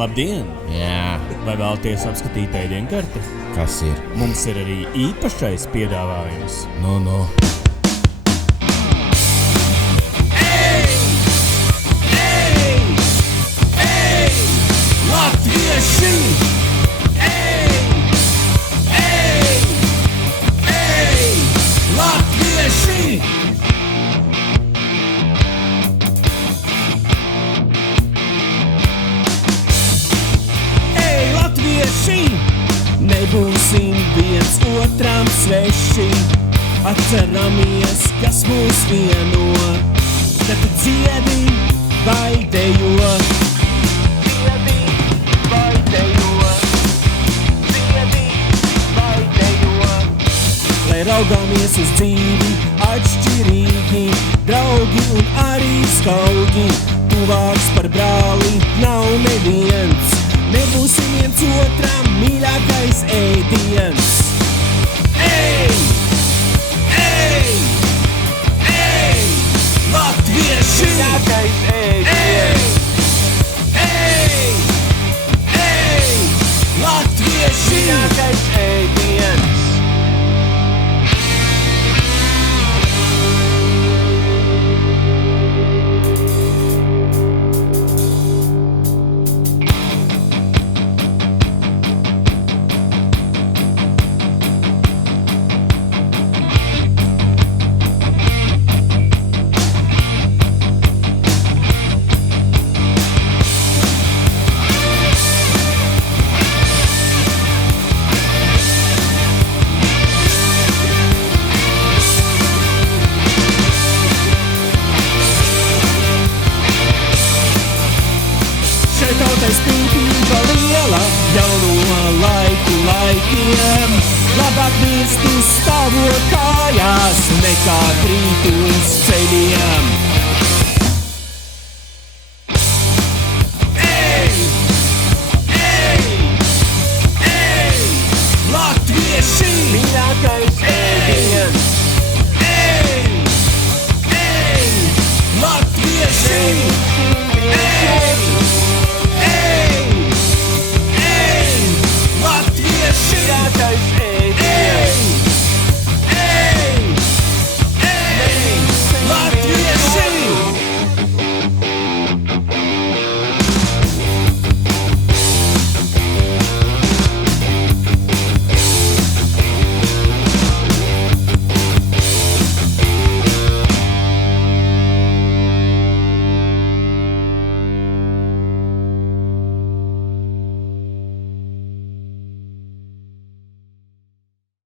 Labdien! Jā, Vai vēlaties apskatīt ēdienkarti? kas ir? Mums ir arī īpašais piedāvājums. Nu. Latvieši! Latvieši! Latvieši! Nebūsim viens otram sveši, atceramies, kas mūs vieno, kad tu dziedi vai dejo. Dziedi vai dejo. Dziedi vai dejo. Lai raugāmies uz dzīvi atšķirīgi, draugi un arī skaugi, tuvāks par brāli nav neviens. Nebūsim viens otram mīļākais ēdiens. Latvieši! Mīļākais ēdiens! Latvieši! Mīļākais ēdiens! Tautais pīpība liela, jauno laiku laikiem. Labāk mirst uz stāvot kājās, nekā krīt uz ceļiem.